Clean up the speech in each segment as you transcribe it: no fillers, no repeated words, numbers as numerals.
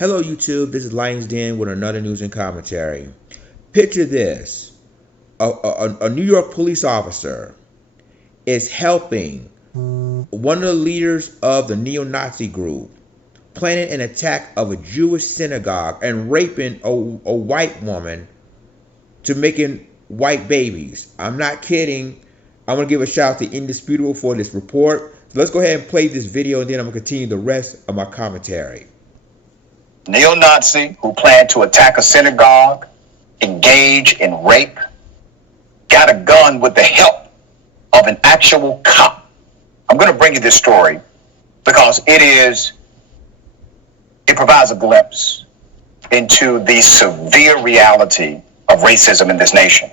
Hello YouTube, this is Lions Den with another news and commentary. Picture this. A New York police officer is helping one of the leaders of the neo-Nazi group planning an attack of a Jewish synagogue and raping a white woman to making white babies. I'm not kidding. I want to give a shout out to Indisputable for this report. So let's go ahead and play this video and then I'm going to continue the rest of my commentary. Neo-Nazi who planned to attack a synagogue, engage in rape, got a gun with the help of an actual cop. I'm going to bring you this story because it provides a glimpse into the severe reality of racism in this nation.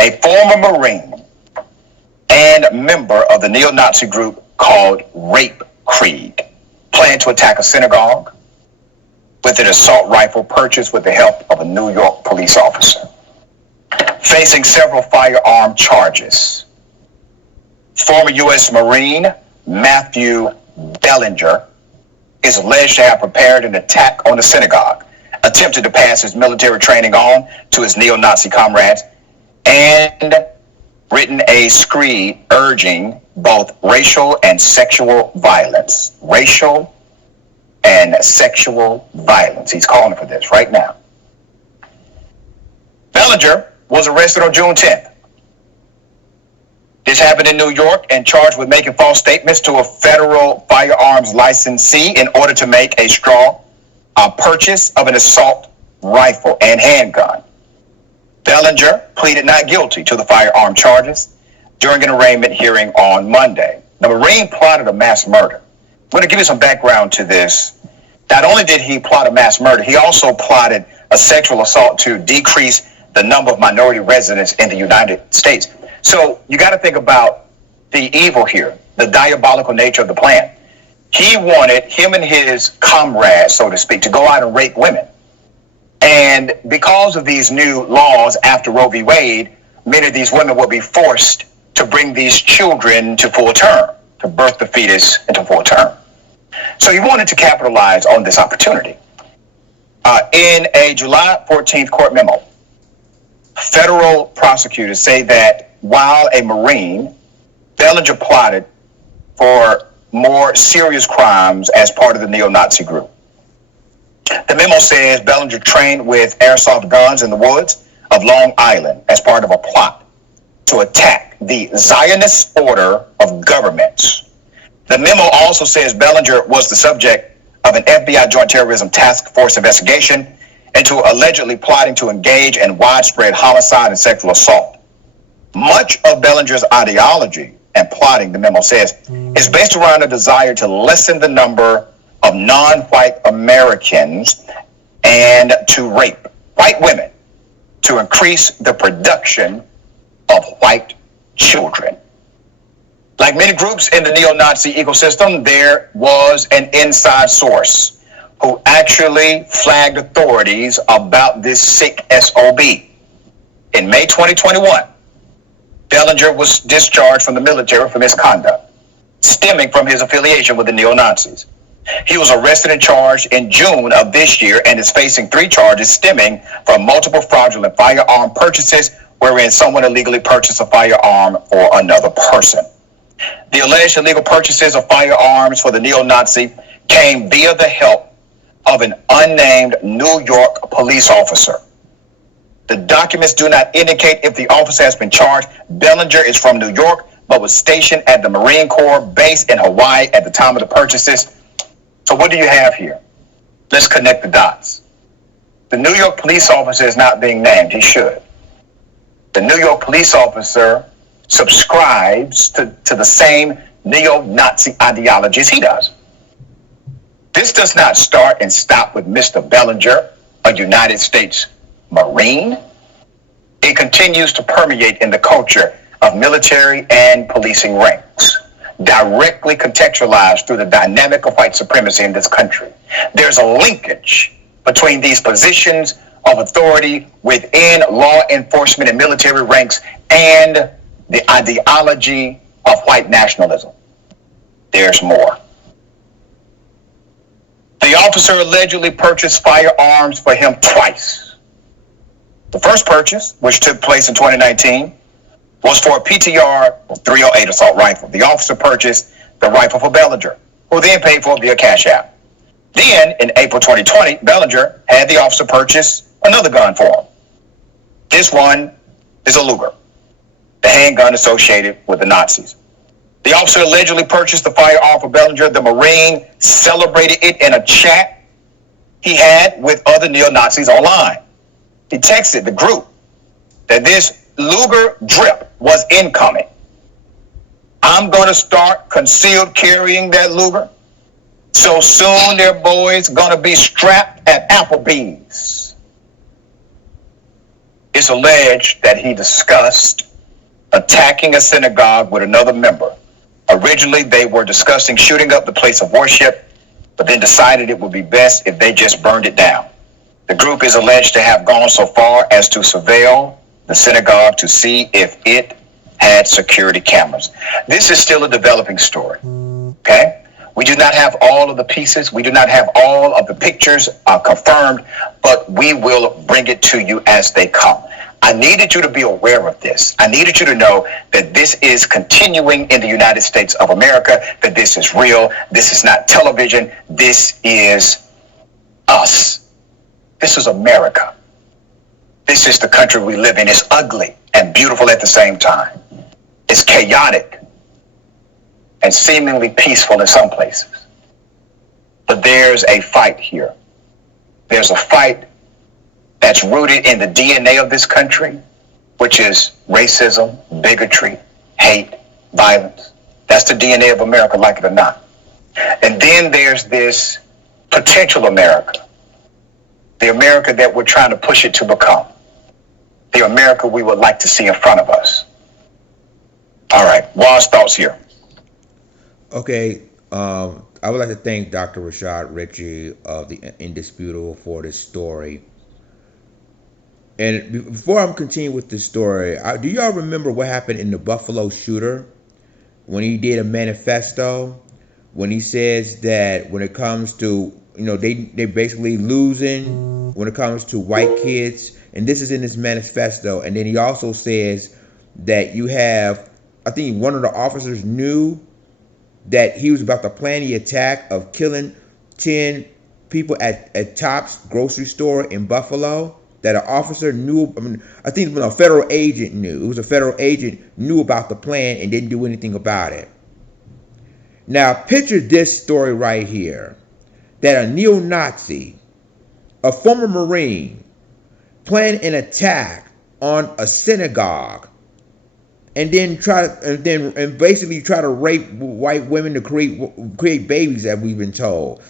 A former Marine and member of the neo-Nazi group called Rape Creed planned to attack a synagogue with an assault rifle purchased with the help of a New York police officer. Facing several firearm charges, former U.S. Marine Michael Beranger is alleged to have prepared an attack on the synagogue, attempted to pass his military training on to his neo-Nazi comrades, and written a screed urging both racial and sexual violence. Racial and sexual violence. He's calling for this right now. Beranger was arrested on June 10th. This happened in New York and charged with making false statements to a federal firearms licensee in order to make a straw purchase of an assault rifle and handgun. Beranger pleaded not guilty to the firearm charges during an arraignment hearing on Monday. The Marine plotted a mass murder. I'm going to give you some background to this. Not only did he plot a mass murder, he also plotted a sexual assault to decrease the number of minority residents in the United States. So you got to think about the evil here, the diabolical nature of the plan. He wanted him and his comrades, so to speak, to go out and rape women. And because of these new laws after Roe v. Wade, many of these women will be forced to bring these children to full term, to birth the fetus into full term. So he wanted to capitalize on this opportunity. In a July 14th court memo, federal prosecutors say that while a Marine, Beranger plotted for more serious crimes as part of the neo-Nazi group. The memo says Beranger trained with airsoft guns in the woods of Long Island as part of a plot to attack the Zionist order of governments. The memo also says Beranger was the subject of an FBI Joint Terrorism Task Force investigation into allegedly plotting to engage in widespread homicide and sexual assault. Much of Beranger's ideology and plotting, the memo says, is based around a desire to lessen the number of non-white Americans and to rape white women to increase the production of white children. Like many groups in the neo-Nazi ecosystem, there was an inside source who actually flagged authorities about this sick SOB. In May 2021, Beranger was discharged from the military for misconduct, stemming from his affiliation with the neo-Nazis. He was arrested and charged in June of this year and is facing 3 charges stemming from multiple fraudulent firearm purchases wherein someone illegally purchased a firearm for another person. The alleged illegal purchases of firearms for the neo-Nazi came via the help of an unnamed New York police officer. The documents do not indicate if the officer has been charged. Beranger is from New York, but was stationed at the Marine Corps base in Hawaii at the time of the purchases. So what do you have here? Let's connect the dots. The New York police officer is not being named. He should. The New York police officer subscribes to the same neo-Nazi ideology as he does. This does not start and stop with Mr. Beranger, a United States Marine. It continues to permeate in the culture of military and policing ranks, directly contextualized through the dynamic of white supremacy in this country. There's a linkage between these positions of authority within law enforcement and military ranks and the ideology of white nationalism. There's more. The The officer allegedly purchased firearms for him twice. The first purchase, which took place in 2019, was for a PTR 308 assault rifle. The officer purchased the rifle for Beranger, who then paid for it via Cash App. Then, in April 2020, Beranger had the officer purchase another gun for him. This one is a Luger, the handgun associated with the Nazis. The officer allegedly purchased the firearm for Beranger. The Marine celebrated it in a chat he had with other neo-Nazis online. He texted the group that this Luger drip was incoming. I'm going to start concealed carrying that Luger. So soon their boys going to be strapped at Applebee's. It's alleged that he discussed attacking a synagogue with another member. Originally, they were discussing shooting up the place of worship, but then decided it would be best if they just burned it down. The group is alleged to have gone so far as to surveil the synagogue to see if it had security cameras. This is still a developing story, okay? We do not have all of the pieces. We do not have all of the pictures confirmed, but we will bring it to you as they come. I needed you to be aware of this. I needed you to know that this is continuing in the United States of America, that this is real. This is not television. This is us. This is America. This is the country we live in. It's ugly and beautiful at the same time. It's chaotic and seemingly peaceful in some places. But there's a fight here. There's a fight that's rooted in the DNA of this country, which is racism, bigotry, hate, violence. That's the DNA of America, like it or not. And then there's this potential America, the America that we're trying to push it to become, the America we would like to see in front of us. All right, Waz, thoughts here. Okay, I would like to thank Dr. Rashad Ritchie of the Indisputable for this story. And before I'm continuing with this story, do y'all remember what happened in the Buffalo shooter when he did a manifesto? When he says that when it comes to, they basically losing when it comes to white kids. And this is in his manifesto. And then he also says that you have, I think one of the officers knew that he was about to plan the attack of killing 10 people at Tops grocery store in Buffalo. That an officer knew, I think when a federal agent knew. It was a federal agent knew about the plan and didn't do anything about it. Now, picture this story right here. That a neo-Nazi, a former Marine, planned an attack on a synagogue and then basically try to rape white women to create babies, as we've been told.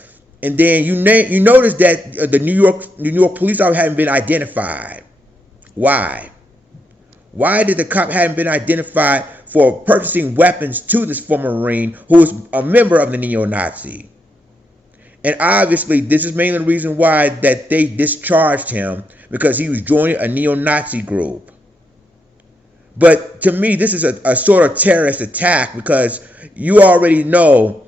And then you notice that the New York police officer hadn't been identified. Why? Why did the cop hadn't been identified for purchasing weapons to this former Marine who was a member of the neo-Nazi? And obviously, this is mainly the reason why that they discharged him, because he was joining a neo-Nazi group. But to me, this is a sort of terrorist attack, because you already know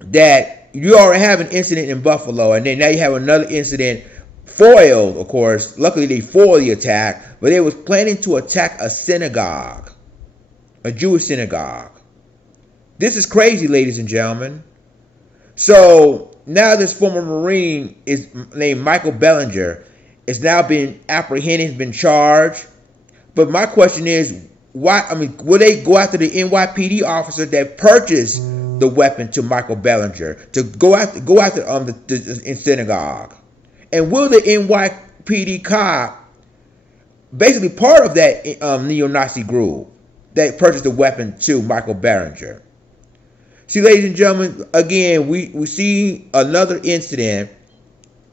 that you already have an incident in Buffalo, and then now you have another incident foiled, of course. Luckily, they foiled the attack, but they was planning to attack a synagogue, a Jewish synagogue. This is crazy, ladies and gentlemen. So now this former Marine is named Michael Beranger is now been apprehended, been charged. But my question is, why? Will they go after the NYPD officer that purchased the weapon to Michael Beranger to go after the synagogue? And will the NYPD cop, basically part of that neo-Nazi group that purchased the weapon to Michael Beranger? See, ladies and gentlemen, again, we see another incident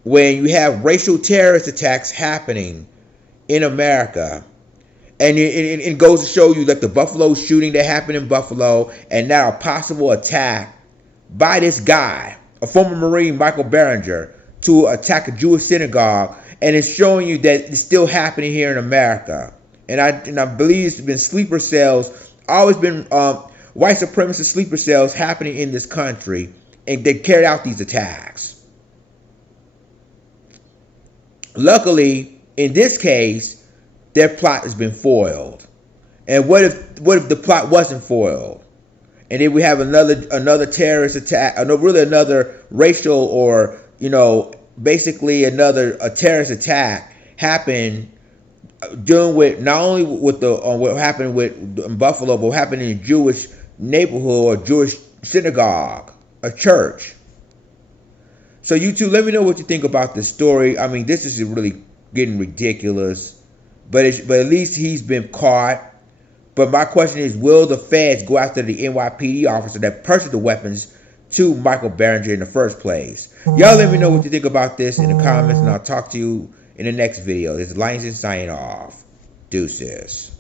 when you have racial terrorist attacks happening in America. And it goes to show you that the Buffalo shooting that happened in Buffalo, and now a possible attack by this guy, a former Marine, Michael Beranger, to attack a Jewish synagogue, and it's showing you that it's still happening here in America. And I believe it's been sleeper cells, always been white supremacist sleeper cells happening in this country, and they carried out these attacks. Luckily, in this case, their plot has been foiled. And what if the plot wasn't foiled? And then we have another terrorist attack, no, really another racial or basically another a terrorist attack happen dealing with not only with the what happened with in Buffalo, but what happened in a Jewish neighborhood or Jewish synagogue, a church. So you two, let me know what you think about this story. I mean, this is really getting ridiculous, but at least he's been caught. But my question is, will the feds go after the NYPD officer that purchased the weapons to Michael Beranger in the first place? Y'all let me know what you think about this in the comments, and I'll talk to you in the next video. This is Langston signing off. Deuces.